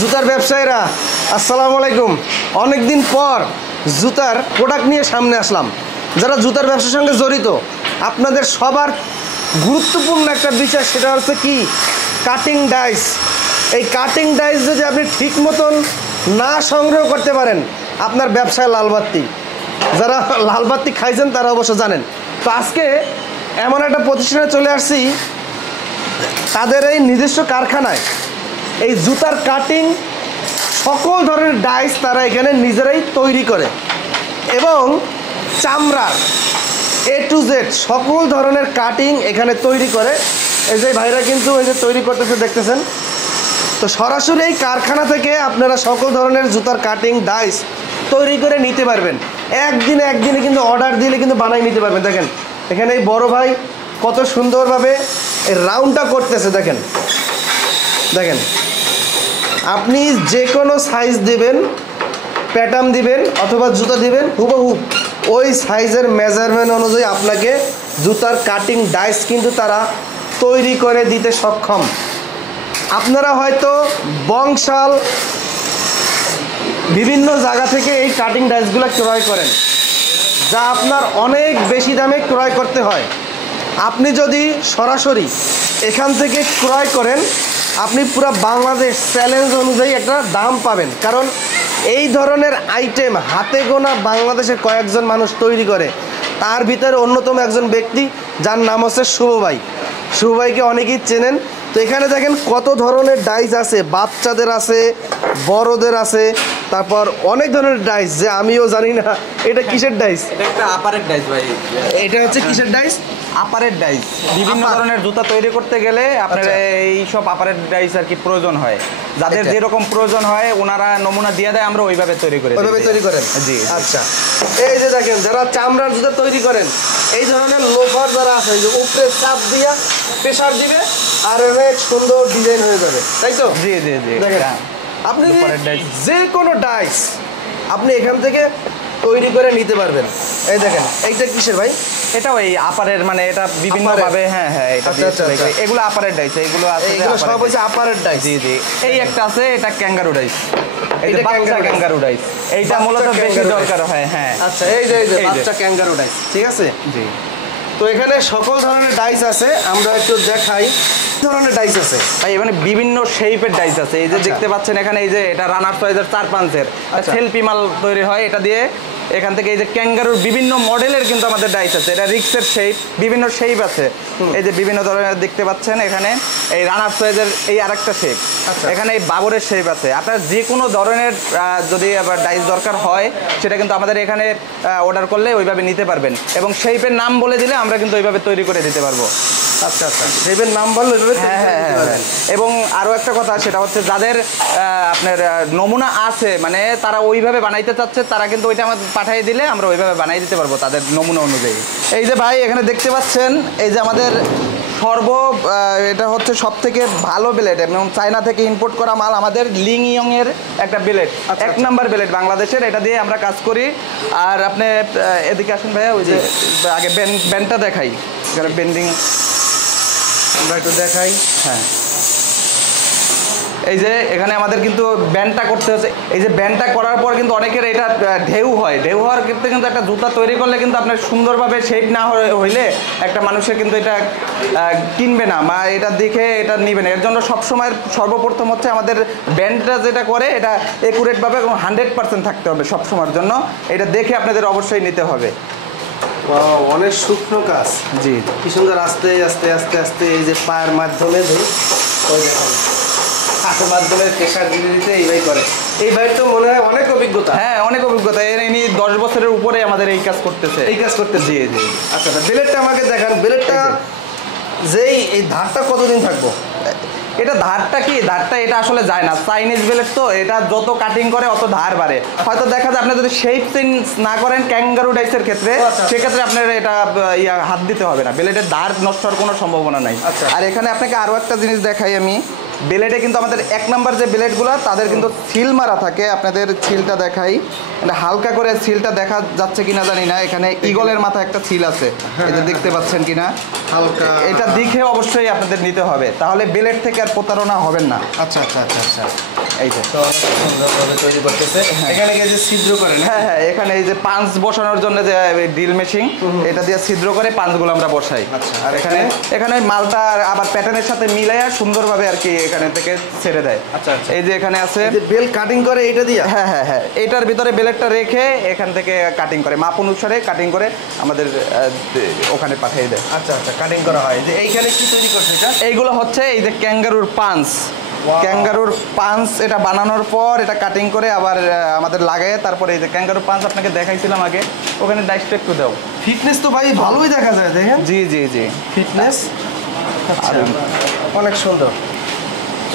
জুতার ব্যবসায়ীরা আসসালামু আলাইকুম। অনেকদিন পর জুতার প্রোডাক্ট নিয়ে সামনে আসলাম। যারা জুতার ব্যবসার সঙ্গে জড়িত, আপনাদের সবার গুরুত্বপূর্ণ একটা বিষয়, সেটা হচ্ছে কি কাটিং ডাইস। এই কাটিং ডাইস যদি আপনি ঠিক মতন না সংগ্রহ করতে পারেন, আপনার ব্যবসায় লালবাতি। যারা লালবাতি খাইছেন তারা অবশ্য জানেন। তো আজকে এমন একটা প্রতিষ্ঠানে চলে আসছি, তাদের এই নিজস্ব কারখানায় এই জুতার কাটিং সকল ধরনের ডাইস তারা এখানে নিজেরাই তৈরি করে এবং চামড়ার A to Z সকল ধরনের কাটিং এখানে তৈরি করে। এই যে ভাইরা কিন্তু এই যে তৈরি করতেছে, দেখতেছেন। তো সরাসরি এই কারখানা থেকে আপনারা সকল ধরনের জুতার কাটিং ডাইস তৈরি করে নিতে পারবেন। একদিনে কিন্তু অর্ডার দিলে কিন্তু বানাই নিতে পারবেন। দেখেন এখানে এই বড় ভাই কত সুন্দরভাবে এই রাউন্ডটা করতেছে। দেখেন দেখেন আপনি যে কোনো সাইজ দিবেন, প্যাটার্ন দিবেন অথবা জুতা দিবেন, হুবহু ওই সাইজের মেজারমেন্ট অনুযায়ী আপনাকে জুতার কাটিং ডাইস কিন্তু তারা তৈরি করে দিতে সক্ষম। আপনারা হয়তো বংশাল বিভিন্ন জায়গা থেকে এই কাটিং ডাইসগুলো ক্রয় করেন, যা আপনার অনেক বেশি দামে ক্রয় করতে হয়। আপনি যদি সরাসরি এখান থেকে ক্রয় করেন, আপনি পুরো বাংলাদেশ চ্যালেঞ্জ অনুযায়ী একটা দাম পাবেন। কারণ এই ধরনের আইটেম হাতে গোনা বাংলাদেশের কয়েকজন মানুষ তৈরি করে। তার ভিতরে অন্যতম একজন ব্যক্তি, যার নাম হচ্ছে শুভ ভাই। শুভ ভাইকে অনেকেই চেনেন। তো এখানে দেখেন কত ধরনের ডাইস আছে, বাচ্চাদের আছে, বড়দের আছে, তারপর অনেক ধরনের ডাইস যে আমিও জানি না এটা কিসের ডাইস। এটা একটা আপারের ডাইস ভাই। এটা হচ্ছে কিসের ডাইস? আপারের ডাইস। বিভিন্ন ধরনের জুতা তৈরি করতে গেলে আপনার এই সব আপারের ডাইস আর কি প্রয়োজন হয়। যাদের যেরকম প্রয়োজন হয় ওনারা নমুনা দিয়ে দেয়, আমরা ওইভাবে তৈরি করি। ওইভাবে তৈরি করেন? জি। আচ্ছা, এই যে দেখেন যারা চামড়ার জুতা তৈরি করেন, এই ধরনের লোফার যারা আছে, যে উপরে চাপ দিয়া প্রেসার দিবে আর অনেক সুন্দর ডিজাইন হয়ে যাবে, তাই তো? জি জি জি। দেখেন আপনি যে কোনো ডাইস আপনি এখান থেকে তৈরি করে নিতে পারবেন। এই দেখেন এইটা কিসের ভাই? এটা ওই আপারের, মানে এটা বিভিন্ন ভাবে। হ্যাঁ হ্যাঁ, এটা এগুলো আপারের ডাইস। এগুলো আছে, এগুলো সব হচ্ছে আপারের ডাইস। জি জি। এই একটা আছে, এটা ক্যাঙ্গারু ডাইস। এটা বাচ্চা ক্যাঙ্গারু ডাইস। এইটা মূলত বেশি দরকার হয়। হ্যাঁ আচ্ছা, এই যে বাচ্চা ক্যাঙ্গারু ডাইস, ঠিক আছে? জি। তো এখানে সকল ধরনের ডাইস আছে, আমরা একটু দেখাই। ধরনের ডাইস আছে ভাই, মানে বিভিন্ন শেপের ডাইস আছে। এই যে দেখতে পাচ্ছেন এখানে, এই যে এটা রানার সাইজের 4-5-এর সেলফি মাল তৈরি হয়। এটা দিয়ে এখান থেকে এই যে ক্যাঙ্গারুর বিভিন্ন মডেলের কিন্তু আমাদের ডাইস আছে। এটা রিক্সের শেপ, বিভিন্ন শেপ আছে। এই যে বিভিন্ন ধরনের দেখতে পাচ্ছেন এখানে, এই রানার সাইজের এই আরেকটা শেপ, এখানে এই বাবরের শেপ আছে। আপনার যে কোনো ধরনের যদি আবার ডাইস দরকার হয়, সেটা কিন্তু আমাদের এখানে অর্ডার করলে ওইভাবে নিতে পারবেন এবং শেপের নাম বলে দিলে আমরা কিন্তু ওইভাবে তৈরি করে দিতে পারবো। আচ্ছা আচ্ছা, শেপের নাম বললে? হ্যাঁ হ্যাঁ হ্যাঁ। এবং আরও একটা কথা, সেটা হচ্ছে যাদের আপনার নমুনা আছে, মানে তারা ওইভাবে বানাইতে চাচ্ছে, তারা কিন্তু ওইটা আমাদের পাঠিয়ে দিলে আমরা ওইভাবে বানাই দিতে পারবো তাদের নমুনা অনুযায়ী। এই যে ভাই এখানে দেখতে পাচ্ছেন, এই যে আমাদের এটা হচ্ছে সব থেকে ভালো ব্লেড এবং চায়না থেকে ইম্পোর্ট করা মাল, আমাদের লিংইয়ং এর একটা ব্লেড, 1 নাম্বার ব্লেড বাংলাদেশের। এটা দিয়ে আমরা কাজ করি। আর আপনি এদিকে আসুন ভাইয়া, ওই যে আগে ব্যান্ডটা দেখাই, এখানে বেন্ডিং আমরা একটু দেখাই। হ্যাঁ, এই যে এখানে আমাদের কিন্তু ব্যান্ডটা করতে হচ্ছে। এই যে ব্যান্ডটা করার পর কিন্তু অনেকের এটা ঢেউ হয়। ঢেউ হওয়ার ক্ষেত্রে কিন্তু একটা জুতা তৈরি করলে কিন্তু আপনার সুন্দরভাবে শেপ না হইলে একটা মানুষের কিন্তু এটা কিনবে না বা এটা দেখে এটা নিবে না। এর জন্য সবসময় সর্বপ্রথম হচ্ছে আমাদের ব্যান্ডটা যেটা করে, এটা একুরেটভাবে এবং 100% থাকতে হবে সবসময়ের জন্য। এটা দেখে আপনাদের অবশ্যই নিতে হবে। অনেক শুকনো কাজ। জি, কি সুন্দর। আস্তে আস্তে আস্তে আস্তে এই যে পায়ের মাধ্যমে হাতের মাধ্যমে প্রেশার দিতে দিতে এইভাবে করে। এই ভাইয়ের তো মনে হয় অনেক অভিজ্ঞতা। হ্যাঁ, অনেক অভিজ্ঞতা। ইনি 10 বছরের উপরে আমাদের এই কাজ করতেছে। জি জি। আচ্ছা, ব্লেডটা আমাকে দেখান। ব্লেডটা যেই এই ধারটা কতদিন থাকবো? এটা ধারটা কি, ধারটা এটা আসলে যায় না। চাইনিজ ব্লেড তো, এটা যত কাটিং করে অত ধার বাড়ে। হয়তো দেখা যায় আপনি যদি শেপ চেঞ্জ না করেন ক্যাঙ্গারু ডাইসের ক্ষেত্রে, সেক্ষেত্রে আপনার এটা হাত দিতে হবে না। ব্লেডের ধার নষ্ট হওয়ার কোনো সম্ভাবনা নাই। আর এখানে আপনাকে আরও একটা জিনিস দেখাই আমি। ব্লেডে কিন্তু আমাদের 1 নাম্বার যে ব্লেডগুলো তাদের কিন্তু সিল মারা থাকে, আপনাদের সিলটা দেখাই, এটা হালকা করে সিলটা দেখা যাচ্ছে কিনা জানি না, এখানে ঈগলের মাথা একটা সিল আছে, এটা দেখতে পাচ্ছেন কিনা, হালকা এটা দেখে অবশ্যই আপনাদের নিতে হবে, তাহলে ব্লেড থেকে আর প্রতারণা হবেন না। আচ্ছা আচ্ছা আচ্ছা আচ্ছা এই যে তো অনেক সুন্দরভাবে তৈরি করতেছে। এখানে গিয়ে যে ছিদ্র করেন, হ্যাঁ হ্যাঁ, এখানে এই যে পাঞ্চ বসানোর জন্য যে ড্রিল মেশিন, এটা দিয়ে ছিদ্র করে পাঞ্চগুলো আমরা বসাই। আচ্ছা, আর এখানে এখানে মালটা আবার প্যাটার্নের সাথে মিলাইয়া সুন্দরভাবে আর কি এখানে থেকে ছেড়ে দেয়। আচ্ছা আচ্ছা, এই যে এখানে আছে, এই যে বেল কাটিং করে এটা দিয়ে, হ্যাঁ হ্যাঁ হ্যাঁ, এটার ভিতরে বেলেটটা রেখে এখান থেকে কাটিং করে মাপ অনুসারে কাটিং করে আমাদের ওখানে পাঠিয়ে দেয়। আচ্ছা আচ্ছা, কাটিং করা হয়। যে এইখানে কি তৈরি করছে এটা? এইগুলো হচ্ছে এই যে ক্যাঙ্গারুর পাঞ্চ, ক্যাঙ্গারুর পাঞ্চ, এটা বানানোর পর এটা কাটিং করে আবার আমাদের লাগায়, তারপরে এই যে ক্যাঙ্গারুর পাঞ্চ আপনাকে দেখাইছিলাম আগে, ওখানে ডাইসটা একটু দাও। ফিটনেস তো ভাই ভালোই দেখা যায়, দেখেন। জি জি জি, ফিটনেস অনেক সুন্দর।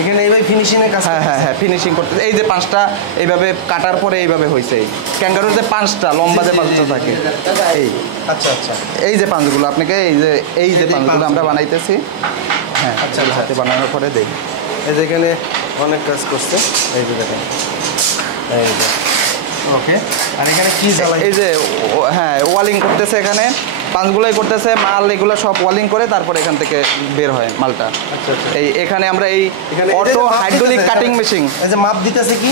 এখানে এইভাবে ফিনিশিং এর কাজ, হ্যাঁ হ্যাঁ হ্যাঁ, ফিনিশিং করতে এই যে পাঁচটা এইভাবে কাটার পরে এইভাবে হয়েছে, এই ক্যাঙ্গারুর যে পাঁচটা লম্বা যে পাঁচটা থাকে, এই আচ্ছা আচ্ছা, এই যে পাঁচগুলো আপনাকে এই যে পাঁচগুলো আমরা বানাইতেছি, হ্যাঁ আচ্ছা, আচ্ছা, হাতে বানানোর পরে দেই। এই যে এখানে অনেক কাজ করছে, এই যে দেখেন, এই যে ওকে। আর এখানে কি জ্বালাই? এই যে হ্যাঁ, ওয়ালিং করতেছে, এখানে পাঁচগুলোই করতেছে, মাল এগুলো সব ওয়ালিং করে তারপরে এখান থেকে বের হয় মালটা। আচ্ছা আচ্ছা, এই এখানে আমরা এই এখানে অটো হাইড্রোলিক কাটিং মেশিন, এই যে মাপ দিতেছে কি,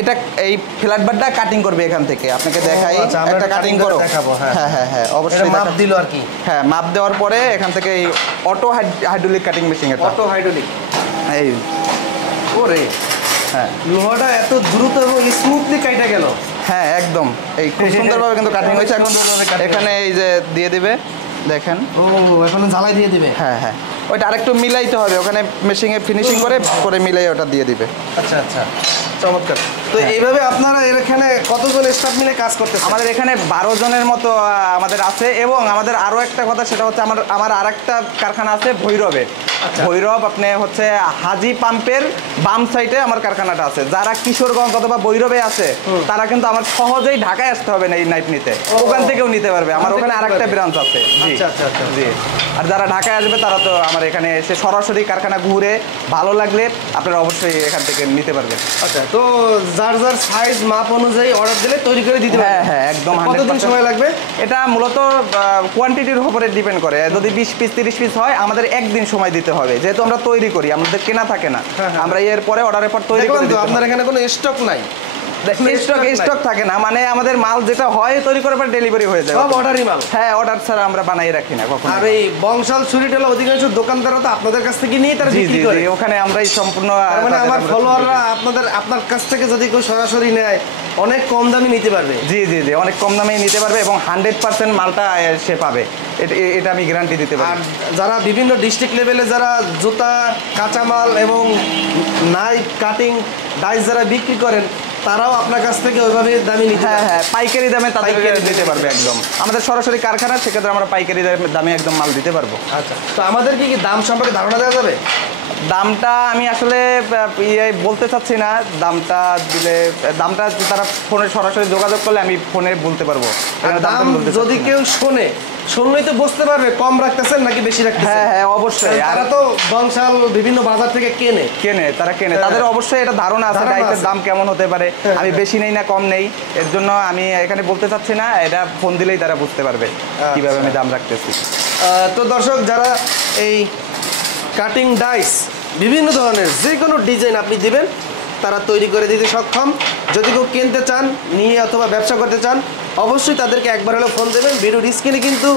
এটা এই ফ্ল্যাট বারটা কাটিং করবে এখান থেকে, আপনাকে দেখাই, আচ্ছা, আমরা একটা কাটিং করো, দেখাবো। হ্যাঁ হ্যাঁ হ্যাঁ হ্যাঁ, এটা অবশ্যই মাপ দিল আর কি। হ্যাঁ, মাপ দেওয়ার পরে এখান থেকে এই অটো হাইড্রোলিক কাটিং মেশিন, এটা অটো হাইড্রোলিক, এই ওরে হ্যাঁ লোহাটা এত দ্রুত এবং স্মুথলি কাটা গেল। হ্যাঁ, একদম এই খুব সুন্দরভাবে কিন্তু কাটিং হয়েছে। এখন সুন্দরভাবে cutting এখানে এই যে দিয়ে দিবে, দেখেন, ও এখন জ্বালাই দিয়ে দিবে। হ্যাঁ হ্যাঁ, ওইটা আরেকটু মিলাইতে হবে, ওখানে মেশিনে ফিনিশিং করে পরে মিলাই ওটা দিয়ে দিবে। আচ্ছা আচ্ছা, চমৎকার। তো এইভাবে আপনারা এখানে কতজন স্টাফ মিলে কাজ করতেছেন? আমাদের এখানে 12 জনের মতো আমাদের আছে, এবং আমাদের আরও একটা কথা, সেটা হচ্ছে আমার আরেকটা কারখানা আছে ভৈরবে। ভৈরব আপনি হচ্ছে হাজি পাম্পের বাম সাইডে আমার কারখানাটা আছে। যারা কিশোরগঞ্জ অথবা ভৈরবে আছে তারা কিন্তু আমার সহজেই ঢাকায় আসতে হবে না এই নাইফ নিতে, ওখান থেকেও নিতে পারবে। আমার ওখানে আরেকটা ব্রাঞ্চ আছে। জি আচ্ছা আচ্ছা আচ্ছা, জি। আর যারা ঢাকায় আসবে তারা তো আমার এখানে এসে সরাসরি কারখানা ঘুরে ভালো লাগলে আপনারা অবশ্যই এখান থেকে নিতে পারবেন। আচ্ছা, তো যার যার সাইজ মাপ অনুযায়ী অর্ডার দিলে তৈরি করে দিতে পারবেন? হ্যাঁ হ্যাঁ, একদম। কতদিন সময় লাগবে? এটা মূলত কোয়ান্টিটির উপরে ডিপেন্ড করে। যদি 20 পিস 30 পিস হয় আমাদের একদিন সময় দিতে হবে, যেহেতু আমরা তৈরি করি, আমাদের কেনা থাকে না। আমরা এর পরে অর্ডারের পর তৈরি করে দিতে। আপনার এখানে কোনো স্টক নাই? স্টক থাকে না, মানে আমাদের মাল যেটা হয় তৈরি করার পর ডেলিভারি হয়ে যায়, সব অর্ডারই মাল। হ্যাঁ, অর্ডার ছাড়া আমরা বানাই রাখি না কখনো। আর এই বংশাল ছুরিটেলা অধিকাংশ দোকানদাররা তো আপনাদের কাছ থেকে নিয়ে তারা জি বিক্রি জি করে। জি, ওখানে আমরাই সম্পূর্ণ, মানে আমার ফলোয়াররা আপনার কাছ থেকে যদি কেউ সরাসরি নেয় অনেক কম দামে নিতে পারবে। জি জি জি, অনেক কম দামে নিতে পারবে এবং 100% মালটা সে পাবে, এটা আমি গ্যারান্টি দিতে পারি। আর যারা বিভিন্ন ডিস্ট্রিক্ট লেভেলে যারা জুতা, কাঁচামাল এবং নাইফ, কাটিং, ডাইস যারা বিক্রি করেন তারাও আপনার কাছ থেকে ওইভাবে দামে নিতে হ্যাঁ হ্যাঁ, পাইকারি দামে তাদেরকে পাইকারি দিতে পারবে একদম। আমাদের সরাসরি কারখানা, সেক্ষেত্রে আমরা পাইকারি দামে একদম মাল দিতে পারবো। আচ্ছা, তো আমাদের কি দাম সম্পর্কে ধারণা দেওয়া যাবে? দামটা আমি আসলে বলতে চাচ্ছি না, দামটা দিলে দামটা তারা ফোনে সরাসরি যোগাযোগ করলে আমি ফোনে বলতে পারবো। দাম যদি কেউ শুনলেই তো বুঝতে পারবে কম রাখতেছেন নাকি বেশি রাখতেছেন। হ্যাঁ হ্যাঁ, অবশ্যই। তারা তো বংশাল বিভিন্ন বাজার থেকে তারা কেনে, তাদের অবশ্যই এটা ধারণা আছে ডাইসের দাম কেমন হতে পারে, আমি বেশি নেই না কম নেই, এর জন্য আমি এখানে বলতে চাচ্ছি না, এটা ফোন দিলেই তারা বুঝতে পারবে কিভাবে আমি দাম রাখতেছি। তো দর্শক, যারা এই কাটিং ডাইস বিভিন্ন ধরনের যে কোনো ডিজাইন আপনি দিবেন তারা তৈরি করে দিতে সক্ষম। যদি কেউ কিনতে চান, নিয়ে অথবা ব্যবসা করতে চান, অবশ্যই তাদেরকে একবার হলেও ফোন দেবেন। ভিডিওর স্ক্রিনে কিন্তু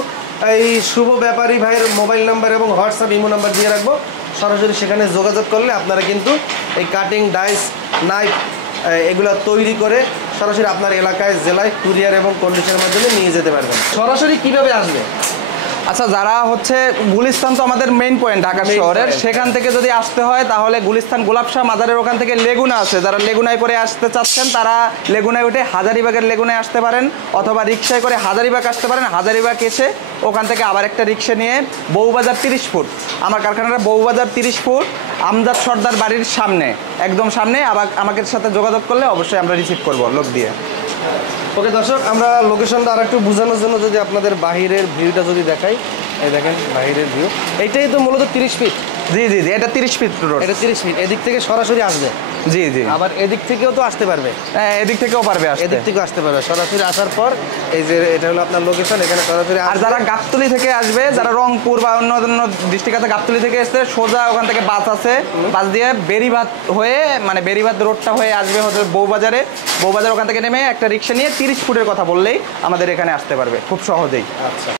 এই শুভ ব্যাপারী ভাইয়ের মোবাইল নাম্বার এবং হোয়াটসঅ্যাপ ইমো নাম্বার দিয়ে রাখবো। সরাসরি সেখানে যোগাযোগ করলে আপনারা কিন্তু এই কাটিং ডাইস, নাইফ এগুলো তৈরি করে সরাসরি আপনার এলাকায়, জেলায় কুরিয়ার এবং কন্ডিশনের মাধ্যমে নিয়ে যেতে পারবেন। সরাসরি কিভাবে আসবে? আচ্ছা, যারা হচ্ছে গুলিস্তান তো আমাদের মেইন পয়েন্ট ঢাকা শহরের, সেখান থেকে যদি আসতে হয় তাহলে গুলিস্তান গোলাপশাহ মাজারের ওখান থেকে লেগুনা আছে, যারা লেগুনায় করে আসতে চাচ্ছেন তারা লেগুনায় উঠে হাজারিবাগের লেগুনায় আসতে পারেন, অথবা রিক্সায় করে হাজারিবাগ আসতে পারেন। হাজারিবাগ এসে ওখান থেকে আবার একটা রিক্সা নিয়ে বউবাজার 30 ফুট, আমার কারখানাটা বউবাজার 30 ফুট আমজাদ সর্দার বাড়ির সামনে, একদম সামনে। আবার আমাদের সাথে যোগাযোগ করলে অবশ্যই আমরা রিসিভ করবো লোক দিয়ে। ওকে দর্শক, আমরা লোকেশনটা আর একটু বোঝানোর জন্য যদি আপনাদের বাহিরের ভিউটা যদি দেখাই, এই দেখেন বাহিরের ভিউ, এইটাই তো মূলত 30 ফিট। জি জি জি, এটা 30 ফিট রোড। এটা 30 ফিট, এদিক থেকে সরাসরি আসবে, জি জি, আবার এদিক থেকেও তো আসতে পারবে, হ্যাঁ, এদিক থেকেও পারবে আসতে। এদিক থেকেও আসতে পারবে। সরাসরি আসার পর এই যে এটা হলো আপনার লোকেশন, এখানে সরাসরি আর যারা গাবতলী থেকে আসবে, যারা রংপুর বা অন্য অন্য ডিস্ট্রিক্টে গাবতলী থেকে আসছে, সোজা ওখান থেকে বাস আছে, বাস দিয়ে বেরিবাদ হয়ে মানে বেরিবাদ রোডটা হয়ে আসবে হচ্ছে বউবাজারে। বউবাজার ওখান থেকে নেমে একটা রিক্সা নিয়ে 30 ফুটের কথা বললেই আমাদের এখানে আসতে পারবে খুব সহজেই। আচ্ছা।